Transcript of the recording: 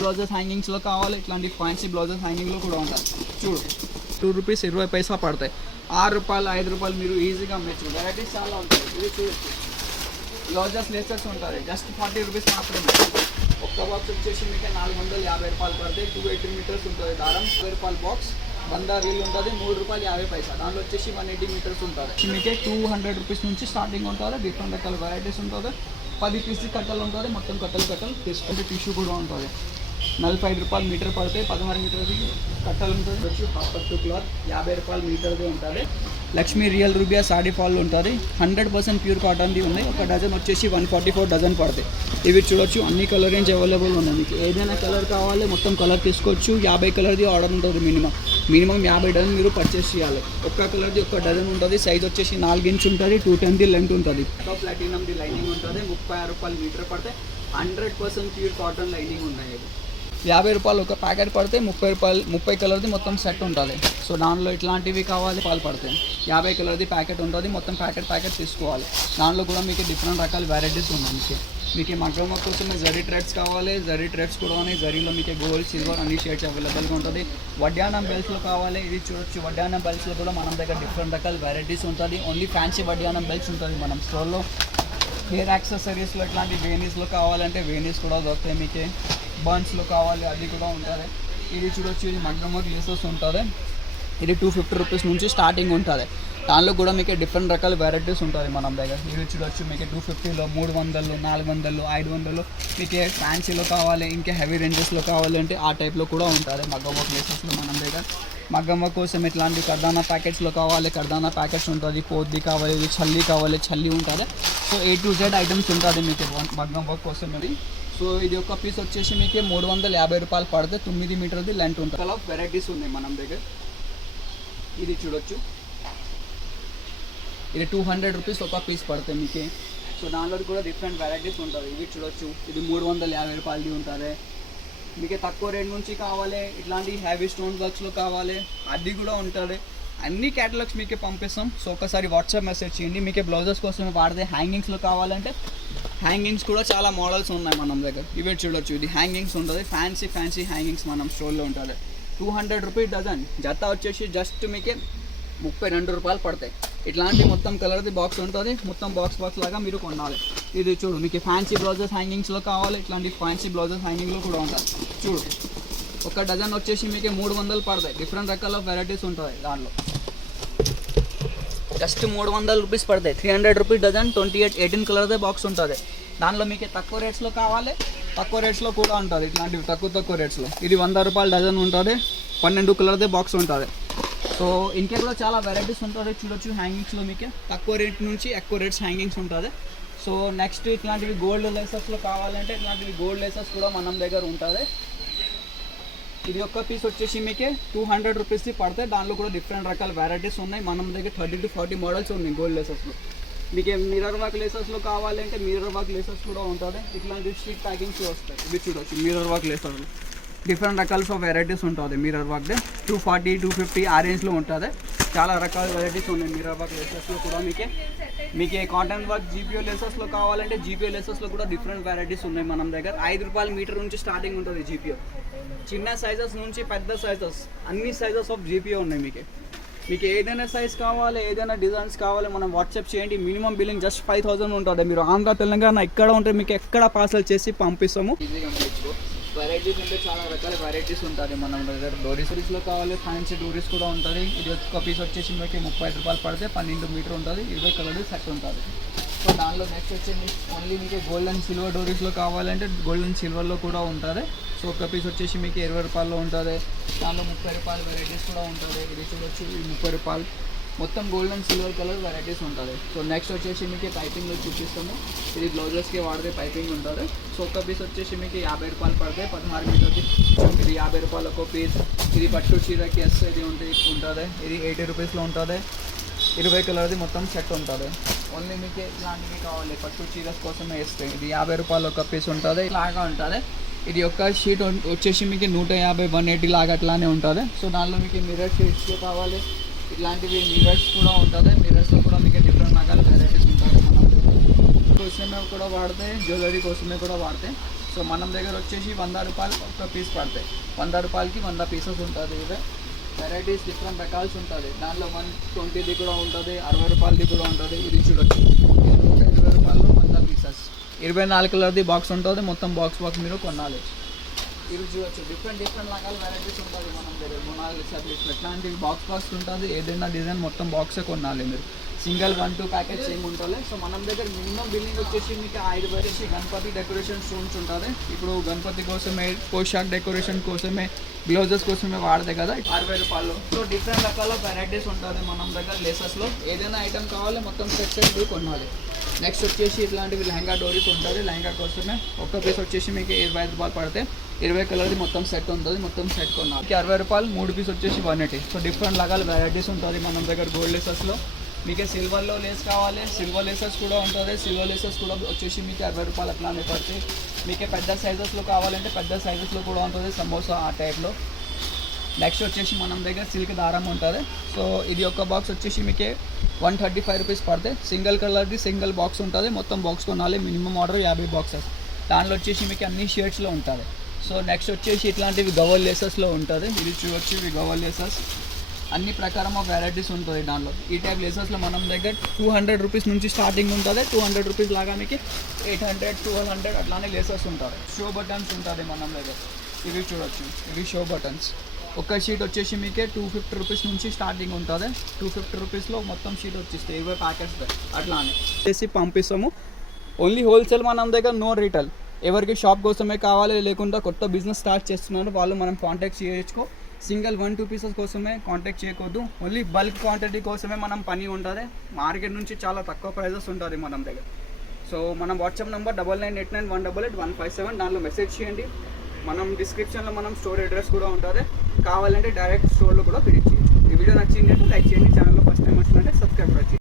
Blouses హ్యాంగింగ్స్లో కావాలి, ఇట్లాంటి fancy blouses హ్యాంగింగ్లో కూడా ఉంటాయి. చూడు 2 రూపీస్ 20 పైసా పడతాయి. 6 రూపాయలు 5 రూపాయలు మీరు ఈజీగా అమ్మచ్చు. వెరైటీస్ చాలా ఉంటాయి. ఇది చూడొచ్చు, బ్లౌజెస్ లేసెస్ ఉంటుంది. జస్ట్ 40 రూపీస్ మాత్రమే. ఒక్క బాక్స్ వచ్చేసి మీకు 450 రూపాయలు పడతాయి. 280 మీటర్స్ ఉంటుంది దారం. 20 రూపాయల బాక్స్ 100 రీల్ ఉంటుంది. 3 రూపాయలు 50 పైసా. దాంట్లో వచ్చేసి 180 మీటర్స్ ఉంటుంది. మీకే 200 రూపీస్ నుంచి స్టార్టింగ్ ఉంటుంది. డిఫరెంట్ రకాల వెరైటీస్ ఉంటుంది. 10 పీస్ కట్టలు ఉంటుంది. మొత్తం కట్టలు తీసుకుంటే టిష్యూ కూడా ఉంటుంది. 45 రూపాయలు మీటర్ పడతాయి. 16 మీటర్ది కట్టలు ఉంటుంది. వచ్చి పట్టు క్లాత్ 50 రూపాయలు మీటర్ది ఉంటుంది. లక్ష్మీ రియల్ రూబియా సాడీ ఫాల్ ఉంటుంది. 100% ప్యూర్ కాటన్ది ఉన్నాయి. ఒక డజన్ వచ్చేసి 144 డజన్ పడతాయి. ఇవి చూడొచ్చు, అన్ని కలర్ రేంజ్ అవైలబుల్ ఉన్నాయి. మీకు ఏదైనా కలర్ కావాలి మొత్తం కలర్ తీసుకోవచ్చు. 50 కలర్ది ఆర్డర్ ఉంటుంది. మినిమం 50 డజన్ మీరు పర్చేస్ చేయాలి. ఒక్క కలర్ది ఒక్క డజన్ ఉంటుంది. సైజ్ వచ్చేసి 4 ఇంచ్ ఉంటుంది. 210ది లెంత్ ఉంటుంది. ప్లాటినమ్ది లైనింగ్ ఉంటుంది. 36 రూపాయలు మీటర్ పడతాయి. 100% ప్యూర్ కాటన్ లైనింగ్ ఉన్నాయి. 50 రూపాయలు ఒక ప్యాకెట్ పడితే 30 రూపాయలు 30 కలర్ది మొత్తం సెట్ ఉంటుంది. సో దానిలో ఇట్లాంటివి కావాలి పాలు పడతాయి. 50 కలర్ది ప్యాకెట్ ఉంటుంది. మొత్తం ప్యాకెట్ తీసుకోవాలి. దానిలో కూడా మీకు డిఫరెంట్ రకాల వెరైటీస్ ఉన్నాయి. మీకు మగ్గం వర్క్ కోసం జరీ థ్రెడ్స్ కావాలి. జరీ థ్రెడ్స్ కూడా ఉన్నాయి. జరీలో మీకు గోల్డ్ సిల్వర్ అన్ని షేడ్స్ అవైలబుల్గా ఉంటుంది. వడ్డానం బెల్ట్స్లో కావాలి. ఇది చూడొచ్చు, వడ్డానం బెల్ట్స్లో కూడా మనం దగ్గర డిఫరెంట్ రకాల వెరైటీస్ ఉంటుంది. ఓన్లీ ఫ్యాన్సీ వడ్డానం బెల్ట్స్ ఉంటుంది మనం స్టోర్లో. హెయిర్ యాక్సెసరీస్లో ఇట్లాంటి వేనీస్లో కావాలంటే వేనీస్ కూడా దొరుకుతాయి. మీకు బన్స్లో కావాలి అది కూడా ఉంటుంది. ఇది చూడొచ్చు, ఇది మగ్గం వర్క్ లేసెస్ ఉంటుంది. ఇది 250 రూపీస్ నుంచి స్టార్టింగ్ ఉంటుంది. దానిలో కూడా మీకు డిఫరెంట్ రకాల వెరైటీస్ ఉంటుంది మనం దగ్గర. ఇది చూడొచ్చు, మీకు 250లో 300, 400, 500 మీకు ఫ్యాన్సీలో కావాలి. ఇంకా హెవీ రేంజెస్లో కావాలి అంటే ఆ టైప్లో కూడా ఉంటుంది మగ్గం వర్క్ లేసెస్లో మనం దగ్గర. మగ్గం వర్క్ కోసం ఇట్లాంటి కర్దానా ప్యాకెట్స్లో కావాలి. కర్దానా ప్యాకెట్స్ ఉంటుంది. పోద్ది కావాలి, చల్లి ఉంటుంది. So A to Z items ఉంటుంది మీకు మగ్గం వర్క్ కోసం. ఇది సో ఇది ఒక పీస్ వచ్చేసి మీకు 350 రూపాయలు పడితే 9 మీటర్ది లెంత్ ఉంటుంది. చాలా వెరైటీస్ ఉన్నాయి మనం దగ్గర. ఇది చూడొచ్చు, ఇది 200 రూపీస్ ఒక పీస్ పడుతుంది మీకు. సో దానిలో కూడా డిఫరెంట్ వెరైటీస్ ఉంటుంది. ఇది చూడొచ్చు, ఇది 350 రూపాయలది ఉంటుంది. మీకు తక్కువ రేట్ నుంచి కావాలి, ఇట్లాంటి హ్యావీ స్టోన్ వర్క్స్లో కావాలి అది కూడా ఉంటుంది. అన్ని క్యాటలాగ్స్ మీకే పంపిస్తాం. సో ఒకసారి వాట్సాప్ మెసేజ్ చేయండి. మీకే బ్లౌజెస్ కోసం వాడితే హ్యాంగింగ్స్లో కావాలంటే హ్యాంగింగ్స్ కూడా చాలా మోడల్స్ ఉన్నాయి మనం దగ్గర. ఇవి చూడొచ్చు, ఇది హ్యాంగింగ్స్ ఉంటుంది. ఫ్యాన్సీ హ్యాంగింగ్స్ మనం స్టోర్లో ఉంటుంది. 200 రూపీస్ డజన్. జత వచ్చేసి జస్ట్ మీకే 32 రూపాయలు పడతాయి. ఇట్లాంటి మొత్తం కలర్ది బాక్స్ ఉంటుంది. మొత్తం బాక్స్ లాగా మీరు కొనాలి. ఇది చూడు, మీకు ఫ్యాన్సీ బ్లౌజెస్ హ్యాంగింగ్స్లో కావాలి. ఇట్లాంటి ఫ్యాన్సీ బ్లౌజెస్ హ్యాంగింగ్లో కూడా ఉంటుంది. చూడు, ఒక డజన్ వచ్చేసి మీకు 300 పడతాయి. డిఫరెంట్ రకాల వెరైటీస్ ఉంటుంది దాంట్లో. జస్ట్ 300 రూపీస్ పడతాయి. 300 రూపీస్ డజన్. 18 కలర్దే బాక్స్ ఉంటుంది. దానిలో మీకు తక్కువ రేట్స్లో కావాలి, తక్కువ రేట్స్లో కూడా ఉంటుంది. ఇట్లాంటివి తక్కువ రేట్స్లో. ఇది 100 రూపాయల డజన్ ఉంటుంది. 12 కలర్దే బాక్స్ ఉంటుంది. సో ఇంకా కూడా చాలా వెరైటీస్ ఉంటుంది. చూడొచ్చు, హ్యాంగింగ్స్లో మీకు తక్కువ రేట్ నుంచి ఎక్కువ రేట్స్ హ్యాంగింగ్స్ ఉంటుంది. సో నెక్స్ట్ ఇట్లాంటివి గోల్డ్ లేసెస్లో కావాలంటే ఇట్లాంటివి గోల్డ్ లేసెస్ కూడా మనం దగ్గర ఉంటుంది. ఇది ఒక్క పీస్ వచ్చేసి మీకు 200 రూపీస్ది పడితే. దానిలో కూడా డిఫరెంట్ రకాల వెరైటీస్ ఉన్నాయి మన దగ్గర. 30 to 40 మోడల్స్ ఉన్నాయి గోల్డ్ లేసెస్లో. మీకు మిర్రర్ వర్క్ లేసెస్లో కావాలంటే మిర్రర్ వర్క్ లేసెస్ కూడా ఉంటుంది. ఇట్లాంటి స్ట్రీట్ ప్యాకింగ్స్ వస్తాయి. ఇవి చూడవచ్చు, మిర్రర్ వర్క్ లేసెస్లో డిఫరెంట్ రకాల వెరైటీస్ ఉంటుంది. మిర్రర్ వర్క్ 240, 250 ఆ రేంజ్లో ఉంటుంది. చాలా రకాల వెరైటీస్ ఉన్నాయి మిర్రర్ వర్క్ లేసెస్లో కూడా. మీకు కాటన్ వర్క్ జీపీఓ లేసెస్లో కావాలంటే జీపీఓ లేసెస్లో కూడా డిఫరెంట్ వెరైటీస్ ఉన్నాయి మనం దగ్గర. 5 రూపాయల మీటర్ నుంచి స్టార్టింగ్ ఉంటుంది జీపీఓ. చిన్న సైజెస్ నుంచి పెద్ద సైజెస్ అన్ని సైజెస్ ఆఫ్ జీపీఓ ఉన్నాయి. మీకు ఏదైనా సైజ్ కావాలి, ఏదైనా డిజైన్స్ కావాలి, మనం వాట్సాప్ చేయండి. మినిమం బిల్లింగ్ జస్ట్ 5000 ఉంటుంది. మీరు ఆంధ్ర తెలంగాణ ఎక్కడ ఉంటే మీకు ఎక్కడ పార్సల్ చేసి పంపిస్తాము. వెరైటీస్ అంటే చాలా రకాల వెరైటీస్ ఉంటుంది మన దగ్గర. డోరీస్లో కావాలి, ఫ్యాన్సీ డోరీస్ కూడా ఉంటుంది. ఇది ఒక పీస్ వచ్చేసి మీకు 30 రూపాయలు పడితే 12 మీటర్ ఉంటుంది. 20 కలర్ సెట్ ఉంటుంది. సో దానిలో నెక్స్ట్ వచ్చేసి ఓన్లీ మీకు గోల్డ్ అండ్ సిల్వర్ డోరీస్లో కావాలంటే గోల్డ్ అండ్ సిల్వర్లో కూడా ఉంటుంది. సో ఒక పీస్ వచ్చేసి మీకు 20 రూపాయల్లో ఉంటుంది. దానిలో 30 రూపాయల వెరైటీస్ కూడా ఉంటుంది. ఇది చూడొచ్చు, 30 రూపాయలు. మొత్తం gold and silver colour varieties ఉంటుంది. సో నెక్స్ట్ వచ్చేసి మీకు పైపింగ్లో చూపిస్తాము. ఇది బ్లౌజెస్కి వాడితే పైపింగ్ ఉంటుంది. సో ఒక పీస్ వచ్చేసి మీకు 50 రూపాయలు పడితే 16 మీటర్కి. ఇది 50 రూపాయలు ఒక పీస్. ఇది పట్టు చీరకి ఇది ఉంటుంది. ఇది 80 రూపీస్లో ఉంటుంది. 20 కలర్ది మొత్తం సెట్ ఉంటుంది. ఓన్లీ మీకు ఇలాంటివి కావాలి పట్టు చీరస్ కోసమే వేస్తాయి. ఇది 50 రూపాయలు ఒక పీస్ ఉంటుంది. ఇలాగా ఉంటుంది. ఇది ఒక షీట్ వచ్చేసి మీకు 150, 180 లాగా అట్లానే ఉంటుంది. సో దానిలో మీకు మిర్రర్ షీట్స్లో కావాలి. ఇట్లాంటివి మిర్రర్స్ కూడా ఉంటుంది. మిర్రర్స్లో కూడా మీకు డిఫరెంట్ రకాల వెరైటీస్ ఉంటుంది. మనం కోసమే కూడా వాడితే, జ్యువెలరీ కోసమే కూడా వాడితే. సో సో మనం దగ్గర వచ్చేసి 100 రూపాయలు ఒక పీస్ పడతాయి. 100 రూపాయలకి 100 పీసెస్ ఉంటుంది. ఇవే వెరైటీస్ డిఫరెంట్ రకాల్సి ఉంటుంది. దాంట్లో 120ది కూడా ఉంటుంది, 60 రూపాయలది కూడా ఉంటుంది. ఇది చూడొచ్చు 20 రూపాయలు 100 పీసెస్. 24 కలర్ది బాక్స్ ఉంటుంది. మొత్తం బాక్స్ మీరు కొనాలి. ఇవి చూడొచ్చు డిఫరెంట్ రకాల వెరైటీస్ ఉంటుంది మన దగ్గర. మొనాలిసా ఎట్లాంటివి బాక్స్ ఉంటుంది. ఏదైనా డిజైన్ మొత్తం బాక్సే కొనాలి మీరు. సింగిల్ 1-2 ప్యాకెట్స్ ఏమి ఉంటుంది. సో మనం దగ్గర మినిమం బిల్లింగ్ వచ్చేసి మీకు 5 వచ్చేసి గణపతి డెకరేషన్ స్టోన్స్ ఉంటుంది. ఇప్పుడు గణపతి కోసమే, పోషాక్ డెకరేషన్ కోసమే, గ్లౌజెస్ కోసమే వాడతాయి కదా, 60 రూపాయలు. సో డిఫరెంట్ రకాల వెరైటీస్ ఉంటుంది మన దగ్గర లేసెస్లో. ఏదైనా ఐటమ్ కావాలి మొత్తం సెట్ కొనాలి. నెక్స్ట్ వచ్చేసి ఇట్లాంటివి లెహంగా డోరీస్ ఉంటుంది. లెహంగా కోసమే ఒక్క పీస్ వచ్చేసి మీకు 25 రూపాయలు పడితే 20 కలర్ది మొత్తం సెట్ ఉంటుంది. మొత్తం సెట్ కొనాలి. 60 రూపాయలు 3 పీస్ వచ్చేసి 180. సో డిఫరెంట్ రకాల వెరైటీస్ ఉంటుంది మన దగ్గర గోల్డ్ లేసెస్లో. మీకు సిల్వర్లో లేస్ కావాలి, సిల్వర్ లేసెస్ కూడా ఉంటుంది. సిల్వర్ లేసెస్ కూడా వచ్చేసి మీకు 60 రూపాయలు అట్లానే పడుతుంది. మీకే పెద్ద సైజెస్లో కావాలంటే పెద్ద సైజెస్లో కూడా ఉంటుంది, సమోసా ఆ టైప్లో. నెక్స్ట్ వచ్చేసి మనం దగ్గర సిల్క్ దారం ఉంటుంది. సో ఇది ఒక బాక్స్ వచ్చేసి మీకే 135 రూపీస్ పడితే. సింగిల్ కలర్ది సింగిల్ బాక్స్ ఉంటుంది. మొత్తం బాక్స్ కొనాలి. Minimum order 50 boxes. దాంట్లో వచ్చేసి మీకు అన్ని షేడ్స్లో ఉంటుంది. సో నెక్స్ట్ వచ్చేసి ఇట్లాంటివి గవల్ లేసెస్లో ఉంటుంది. ఇది చూడొచ్చు, ఇవి గవల్ లేసెస్ అన్ని ప్రకారం ఆఫ్ వెరైటీస్ ఉంటుంది దాంట్లో. ఈ టైప్ లేసెస్లో మనం దగ్గర 200 రూపీస్ నుంచి స్టార్టింగ్ ఉంటుంది. 200 రూపీస్ లాగా మీకు 800, 1200 అట్లానే లేసెస్ ఉంటుంది. షో బటన్స్ ఉంటుంది మన దగ్గర. ఇవి చూడొచ్చు, ఇవి షో బటన్స్. ఒక షీట్ వచ్చేసి మీకే 250 రూపీస్ నుంచి స్టార్టింగ్ ఉంటుంది. 250 రూపీస్లో మొత్తం షీట్ వచ్చేస్తాయి. 20 ప్యాకెట్స్ అట్లానే చేసి పంపిస్తాము. ఓన్లీ హోల్సేల్ మన దగ్గర, నో రీటైల్. ఎవరికి షాప్ కోసమే కావాలి, లేకుండా కొత్త బిజినెస్ స్టార్ట్ చేస్తున్నారు వాళ్ళు మనం కాంటాక్ట్ చేయొచ్చు. సింగిల్ 1-2 పీసెస్ కోసమే కాంటాక్ట్ చేయకూడదు. ఓన్లీ బల్క్ క్వాంటిటీ కోసమే మనం పని ఉంటుంది. మార్కెట్ నుంచి చాలా తక్కువ ప్రైజెస్ ఉంటుంది మన దగ్గర. సో మనం వాట్సాప్ నెంబర్ 9989188157 దానిలో మెసేజ్ చేయండి. మనం డిస్క్రిప్షన్లో మనం స్టోర్ అడ్రస్ కూడా ఉంటుంది. కావాలంటే డైరెక్ట్ స్టోర్లో కూడా విజిట్ చేయొచ్చు. ఈ వీడియో నచ్చిందంటే లైక్ చేయండి. ఛానల్లో ఫస్ట్ టైం వచ్చిందంటే సబ్స్క్రైబ్ కూడా చేయండి.